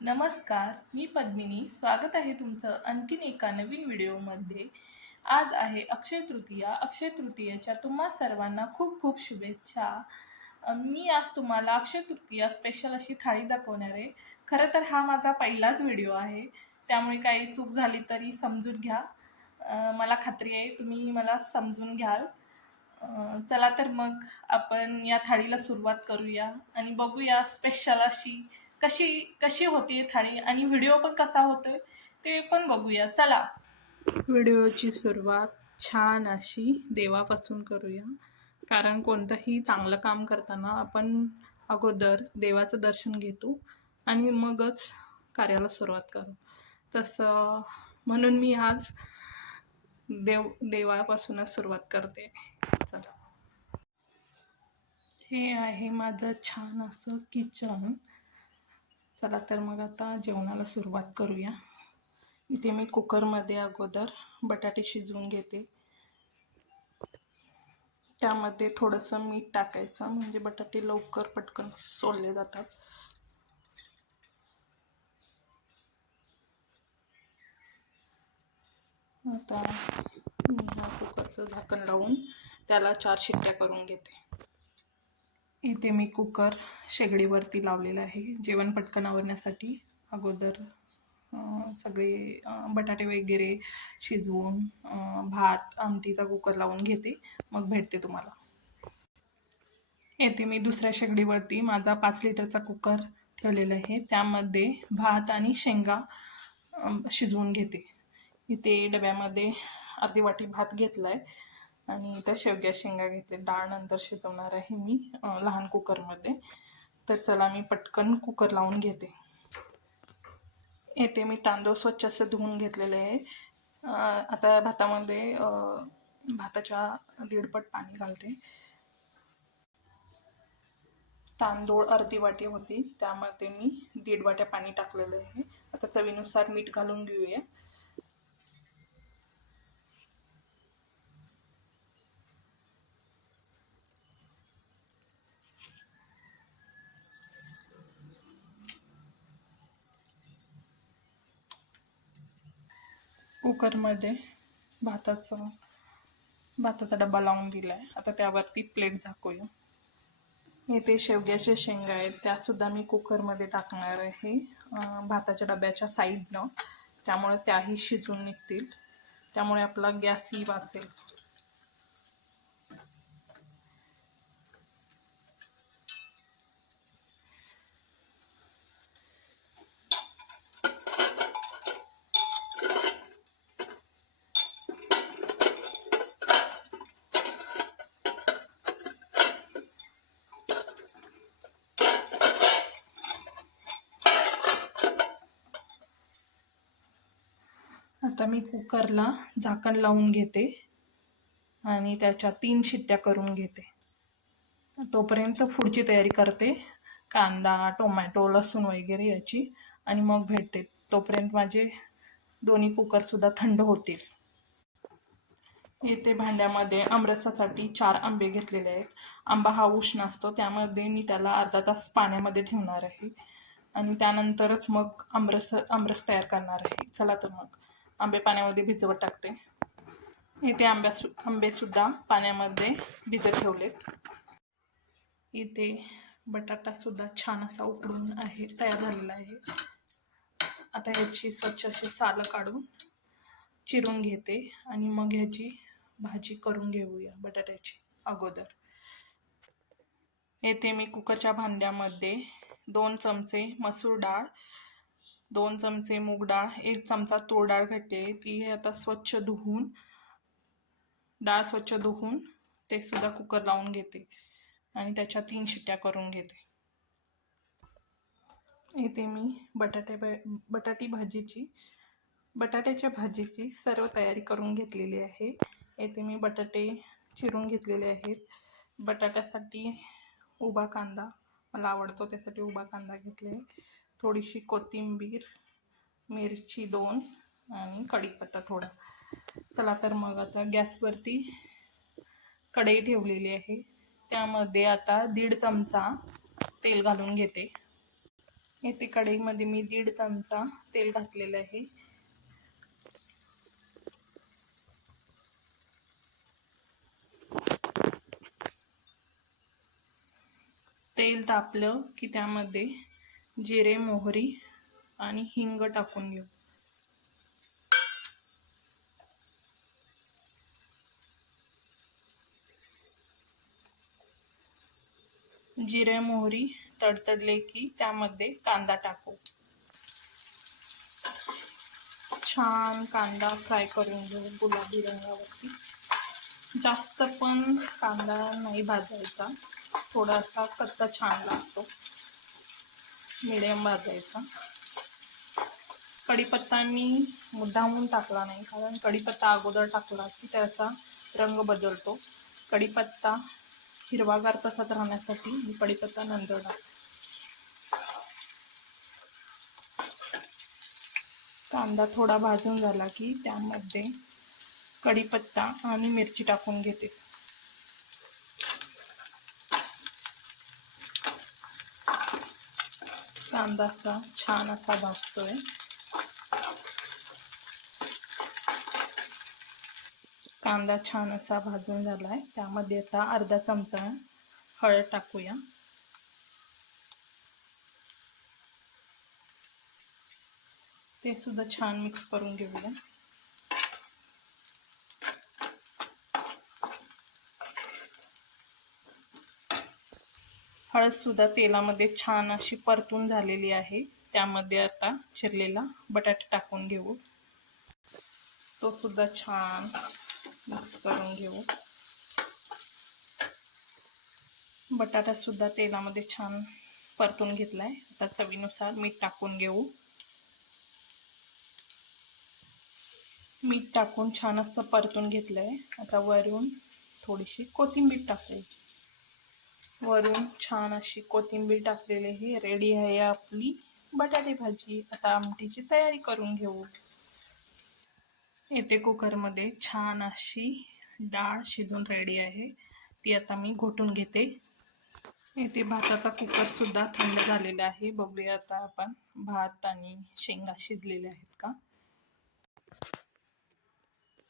नमस्कार, मी पद्मिनी. स्वागत आहे तुमचं आणखीन एका नवीन व्हिडिओमध्ये. आज आहे अक्षय तृतीया. अक्षय तृतीयेच्या तुम्हा सर्वांना खूप खूप शुभेच्छा. मी आज तुम्हाला अक्षय तृतीया स्पेशल अशी थाळी दाखवणार आहे. खरं तर हा माझा पहिलाच व्हिडिओ आहे, त्यामुळे काही चूक झाली तरी समजून घ्या. मला खात्री आहे तुम्ही मला समजून घ्याल. चला तर मग आपण या थाळीला सुरुवात करूया आणि बघूया स्पेशल अशी कशी कशी होती थाळी आणि व्हिडिओ पण कसा होतोय ते पण बघूया. चला, व्हिडिओची सुरुवात छान अशी देवापासून करूया, कारण कोणतंही चांगलं काम करताना आपण अगोदर देवाचं दर्शन घेतो आणि मगच कार्याला सुरुवात करू. तसं म्हणून मी आज देवापासूनच सुरुवात करते. चला, हे आहे माझं छान असं किचन. चला तर मग आता जेवणाला सुरुवात करूया. इथे मी कुकरमध्ये अगोदर बटाटे शिजवून घेते. त्यामध्ये थोडंसं मीठ टाकायचं, म्हणजे बटाटे लवकर पटकन सोलले जातात. आता मी हा कुकरचं झाकण लावून त्याला 4 शिट्ट्या करून घेते. इथे मी कुकर शेगडीवरती लावलेला आहे जेवण पटकन आवरण्यासाठी. अगोदर सगळे बटाटे वगैरे शिजवून भात आमटीचा कुकर लावून घेते, मग भेटते तुम्हाला. येथे मी दुसऱ्या शेगडीवरती माझा 5 लिटरचा कुकर ठेवलेला आहे. त्यामध्ये भात आणि शेंगा शिजवून घेते. इथे डब्यामध्ये अर्धी वाटी भात घेतला आहे आणि इथं शेवग्या शेंगा घेतले. डाळ नंतर शिजवणार आहे मी लहान कुकरमध्ये. तर चला मी पटकन कुकर लावून घेते. येथे मी तांदूळ स्वच्छ असं धुवून घेतलेले आहे. आता भातामध्ये भाताच्या 1.5 पट पाणी घालते. तांदूळ अर्धी वाटी होती, त्यामध्ये मी 1.5 वाट्या पाणी टाकलेलं आहे. आता चवीनुसार मीठ घालून घेऊया. कुकरमध्ये भाताचा डबा लावून दिला आहे. आता त्यावरती प्लेट झाकूया. इथे शेवग्याच्या शेंगा आहेत, त्यासुद्धा मी कुकरमध्ये टाकणार आहे भाताच्या डब्याच्या साईडनं. त्यामुळे त्याही शिजून निघतील, त्यामुळे आपला गॅसही वाचेल. आता मी कुकरला झाकण लावून घेते आणि त्याच्या 3 शिट्ट्या करून घेते. तोपर्यंत पुढची तयारी करते, कांदा टोमॅटो लसूण वगैरे याची, आणि मग भेटते. तोपर्यंत माझे दोन्ही कुकरसुद्धा थंड होतील. येथे भांड्यामध्ये आमरसासाठी 4 आंबे घेतलेले आहेत. आंबा हा उष्ण असतो, त्यामध्ये मी त्याला अर्धा तास पाण्यामध्ये ठेवणार आहे आणि त्यानंतरच मग आमरस तयार करणार आहे. चला तर मग आंबे पाण्यामध्ये भिजवत टाकते. इथे आंबेसुद्धा पाण्यामध्ये भिजत ठेवलेत. इथे बटाटासुद्धा छान असा उकडून तयार झालेला आहे. आता ह्याची स्वच्छ अशी सालं काढून चिरून घेते आणि मग ह्याची भाजी करून घेऊया बटाट्याची अगोदर. येथे मी कुकरच्या भांड्यामध्ये 2 चमचे मसूर डाळ, 2 चमचे मूग डाळ, 1 चमचा तूर डाळ घातली. ती आता डाळ स्वच्छ धुवून ते सुद्धा कुकर लावून घेते आणि त्याच्या 3 शिट्ट्या करून घेते. इथे मी बटाट्याच्या भाजीची सर्व तयारी करून घेतलेली आहे. येथे मी बटाटे चिरून घेतलेले आहेत. बटाट्यासाठी उभा कांदा मला आवडतो, त्यासाठी उभा कांदा घेतले. थोडीशी कोथिंबीर, मिरची 2 आणि कढीपत्ता थोडा. चला तर मग आता गॅसवरती कढई ठेवलेली आहे. त्यामध्ये आता 1.5 चमचा तेल घालून घेते. येथे कढईमध्ये मी 1.5 चमचा तेल घातलेलं आहे. तेल तापलं की त्यामध्ये जिरे, मोहरी आणि हिंग टाकून घेऊ. जिरे मोहरी तडतडले की त्यामध्ये कांदा टाकू. छान कांदा फ्राय करून घेऊ गुलाबी रंगावरती. जास्त पण कांदा नाही भाजायचा, थोडासा कच्चा छान लागतो, मिडियम भाजायचा. कढीपत्ता मी मुद्दामून टाकला नाही, कारण कढीपत्ता अगोदर टाकला की त्याचा रंग बदलतो. कढीपत्ता हिरवागार तसाच राहण्यासाठी मी कढीपत्ता नंतर टाकते. कांदा थोडा भाजून झाला की त्यामध्ये कढीपत्ता आणि मिरची टाकून घेते. कांदा छान असा भाजतोय. कांदा छान असा भाजून झालाय. त्यामध्ये आता अर्धा चमचा हळद टाकूया. ते सुद्धा छान मिक्स करून घेऊया. हळद सुद्धा तेलामध्ये छान अशी परतून झालेली आहे. त्यामध्ये आता चिरलेला बटाटा टाकून घेऊ. तो सुद्धा छान मिक्स करून घेऊ. बटाटा सुद्धा तेलामध्ये छान परतून घेतलाय. आता चवीनुसार मीठ टाकून घेऊ. मीठ टाकून छान असं परतून घेतलंय. आता वरून थोडीशी कोथिंबीर टाकायची. वरून छान अशी कोथिंबीर टाकलेली आहे. रेडी आहे आपली बटाटे भाजी. आता आमटीची तयारी करून घेऊ. येथे कुकरमध्ये छान अशी डाळ शिजून रेडी आहे. ती आता मी घोटून घेते. येथे भाताचा कुकर सुद्धा थंड झालेला आहे. बघूया आता आपण भात आणि शेंगा शिजलेल्या आहेत का.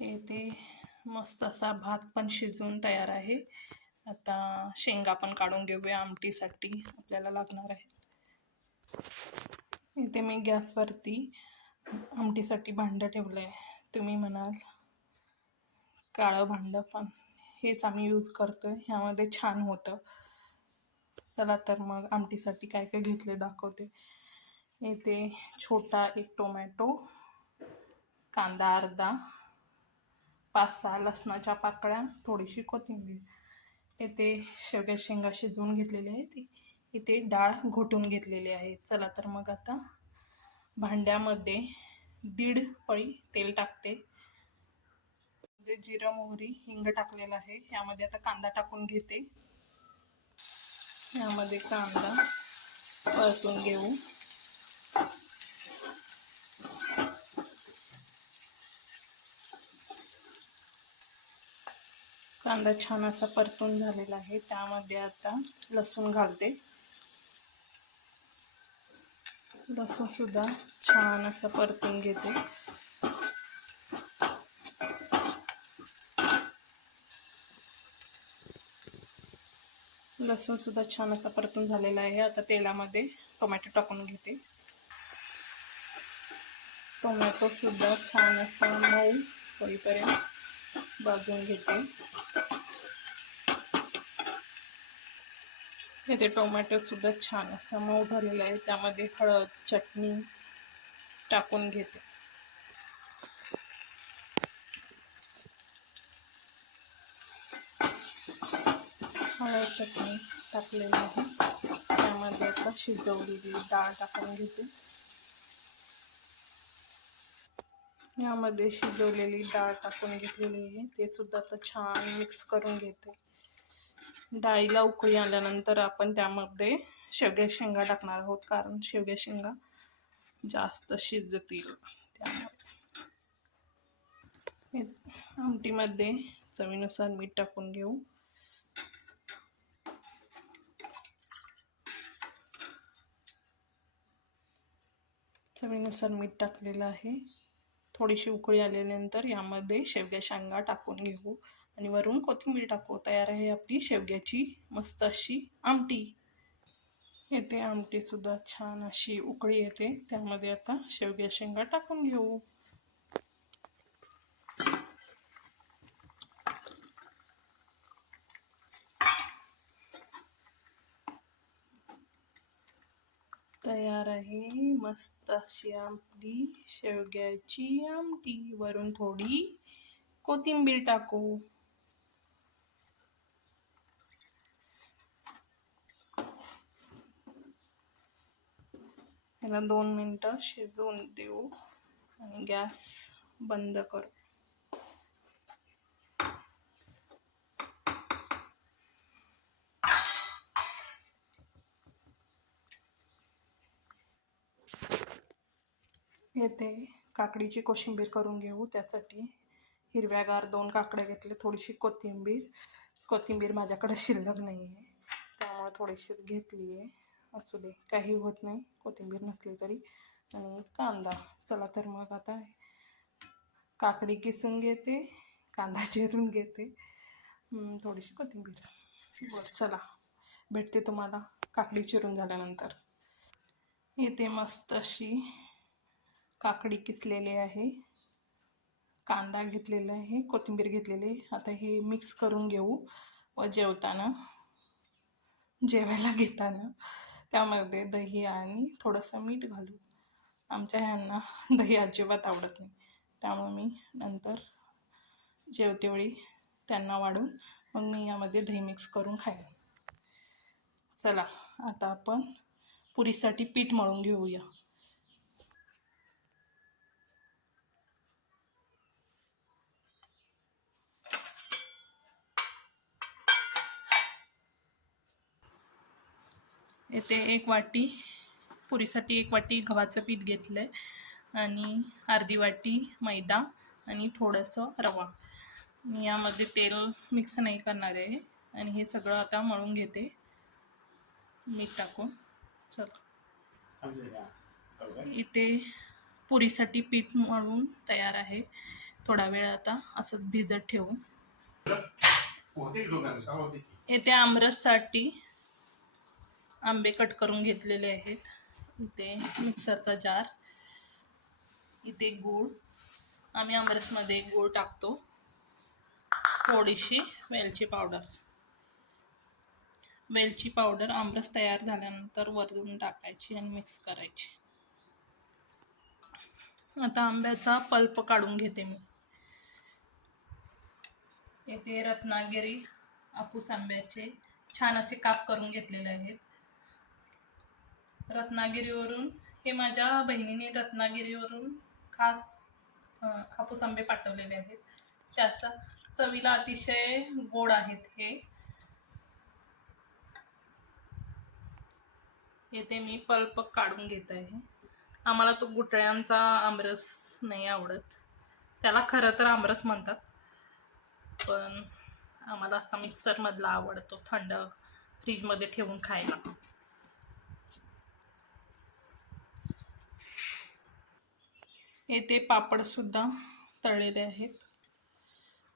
येथे मस्त असा भात पण शिजून तयार आहे. आता शेंगा पण काढून घेऊया, आमटीसाठी आपल्याला लागणार आहे. इथे मी गॅसवरती आमटीसाठी भांडं ठेवलं आहे. तुम्ही म्हणाल काळं भांडं, पण हेच आम्ही यूज करतोय, ह्यामध्ये छान होतं. चला तर मग आमटीसाठी काय काय घेतले दाखवते. इथे छोटा एक टोमॅटो, कांदा अर्धा, 5-6 लसणाच्या पाकळ्या, थोडीशी कोथिंबीर. इथे शेवग्या शेंगा शिजवून घेतलेल्या आहेत. इथे डाळ घोटून घेतलेली आहे. चला तर मग आता भांड्यामध्ये 1.5 पळी तेल टाकते. जिरं, मोहरी, हिंग टाकलेलं आहे. यामध्ये आता कांदा टाकून घेते. यामध्ये कांदा परतून घेऊ. कांदा छान असा परतून झालेला आहे. त्यामध्ये आता लसूण घालते. लसूण सुद्धा छान असं परतून घेते. लसूण सुद्धा छान असा परतून झालेला आहे. आता तेलामध्ये टोमॅटो टाकून घेते. टोमॅटो सुद्धा छान असा मऊ होईपर्यंत भाजून घेते. इथे टोमॅटो सुद्धा छान असा मऊ झालेला आहे. त्यामध्ये हळद, चटणी टाकून घेते. हळद, चटणी टाकलेली आहे. त्यामध्ये आता शिजवलेली डाळ टाकून घेते. यामध्ये शिजवलेली डाळ टाकून घेतलेली आहे. ते सुद्धा आता छान मिक्स करून घेते. डाळीला उकळी आल्यानंतर आपण त्यामध्ये शेवग्या शेंगा टाकणार आहोत, कारण शेवग्या शेंगा जास्त शिजतील. त्यामुळे आमटीमध्ये चवीनुसार मीठ टाकून घेऊ. चवीनुसार मीठ टाकलेलं आहे. थोडीशी उकळी आल्यानंतर यामध्ये शेवग्या शेंगा टाकून घेऊ आणि वरून कोथिंबीर टाकू. तयार आहे आपली शेवग्याची मस्त अशी आमटी. येते आमटीसुद्धा छान अशी उकळी येते. त्यामध्ये आता शेवग्या शेंगा टाकून घेऊ. तयार आहे मस्त अशी आपली शेवग्याची आमटी. वरून थोडी कोथिंबीर टाकू. याला 2 मिनिटं शिजवून देऊ आणि गॅस बंद करू. येथे काकडीची कोशिंबीर करून घेऊ. त्यासाठी हिरव्यागार 2 काकड्या घेतले, थोडीशी कोथिंबीर माझ्याकडे शिल्लक नाही आहे त्यामुळे थोडीशी घेतली आहे. असू दे, काही होत नाही कोथिंबीर नसली तरी. आणि कांदा. चला तर मग आता काकडी किसून घेते, कांदा चिरून घेते, थोडीशी कोथिंबीर. चला भेटते तुम्हाला काकडी चिरून झाल्यानंतर. इथे मस्त अशी काकडी किसलेली आहे, कांदा घेतलेला आहे, कोथिंबीर घेतलेली. आता हे मिक्स करून घेऊ व जेवायला घेताना त्यामध्ये दही आणि थोडंसं मीठ घालू. आमच्या ह्यांना दही अजिबात आवडत नाही त्यामुळे मी नंतर जेवतेवेळी त्यांना वाढून मग मी यामध्ये दही मिक्स करून खाईन. चला आता आपण पुरीसाठी पीठ मळून घेऊया. येथे पुरीसाठी 1 वाटी गव्हाचं पीठ घेतलं आहे आणि अर्धी वाटी मैदा आणि थोडंसं रवा. यामध्ये तेल मिक्स नाही करणार आहे आणि हे सगळं आता मळून घेते मीठ टाकून. चला इथे पुरीसाठी पीठ मळून तयार आहे. थोडा वेळ आता असंच भिजत ठेवू. येथे आमरससाठी आंबे कट करून घेतलेले आहेत. इथे मिक्सरचा जार, इथे गूळ. आम्ही आमरसमध्ये गूळ टाकतो. थोडीशी वेलची पावडर. आमरस तयार झाल्यानंतर वरून टाकायची आणि मिक्स करायची. आता आंब्याचा पल्प काढून घेते मी. येथे रत्नागिरी हापूस आंब्याचे छान असे काप करून घेतलेले आहेत. रत्नागिरीवरून हे माझ्या बहिणीने रत्नागिरीवरून खास हापूस आंबे पाठवलेले आहेत. त्याचा चवीला अतिशय गोड आहेत हे. येथे मी पल्प काढून घेत आहे. आम्हाला तो गुठळ्यांचा आमरस नाही आवडत. त्याला खरं तर आमरस म्हणतात, पण आम्हाला असा मिक्सरमधला आवडतो, थंड फ्रीजमध्ये ठेवून खायला. येथे पापडसुद्धा तळलेले आहेत.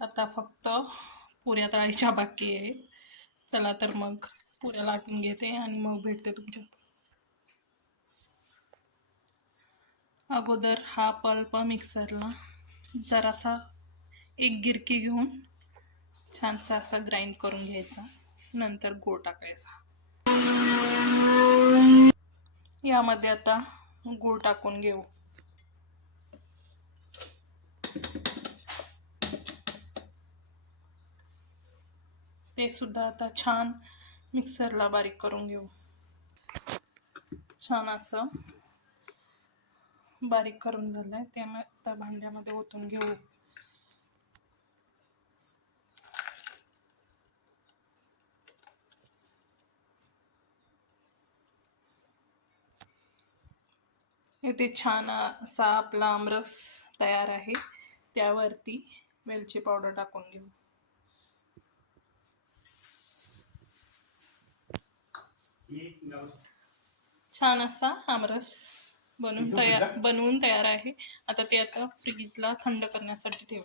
आता फक्त पुऱ्या तळायच्या बाकी आहेत. चला तर मग पुऱ्या लाटून घेते आणि मग भेटते तुमच्या. अगोदर हा पल्प मिक्सरला जरासा 1 गिरकी घेऊन छानसा असा ग्राइंड करून घ्यायचा. नंतर गूळ टाकायचा. यामध्ये आता गूळ टाकून घेऊ. ते सुद्धा आता छान मिक्सरला बारीक करून घेऊ. छान असं बारीक करून झालंय. त्यामुळे आता भांड्यामध्ये ओतून घेऊ. इथे छान असा आपला आमरस तयार आहे. त्यावरती वेलची पावडर टाकून घेऊ. छान असा आमरस बनवून तयार आहे. आता ते आता फ्रीजला थंड करण्यासाठी ठेवू.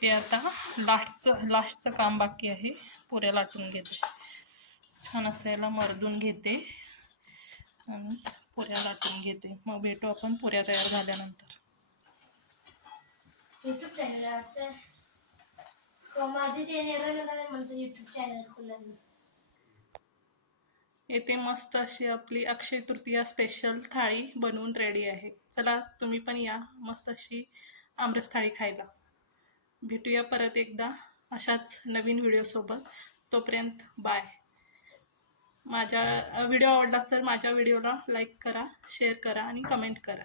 ते आता लास्टचं काम बाकी आहे. पुऱ्या लाटून घेते. छान असं याला मर्दून घेते आणि पुऱ्या लाटून घेते. मग भेटू आपण पुऱ्या तयार झाल्यानंतर. यूट्यूब चॅनल वाटतं माझे ते म्हणतो यूट्यूब चॅनल खोलायला. येथे मस्त अशी आपली अक्षय तृतीया स्पेशल थाळी बनवून रेडी आहे. चला तुम्ही पण या मस्त अशी आमरस थाळी खायला. भेटूया परत एकदा अशाच नवीन व्हिडिओसोबत. तोपर्यंत बाय. माझा व्हिडिओ आवडला तर माझ्या व्हिडिओला लाईक करा, शेअर करा आणि कमेंट करा.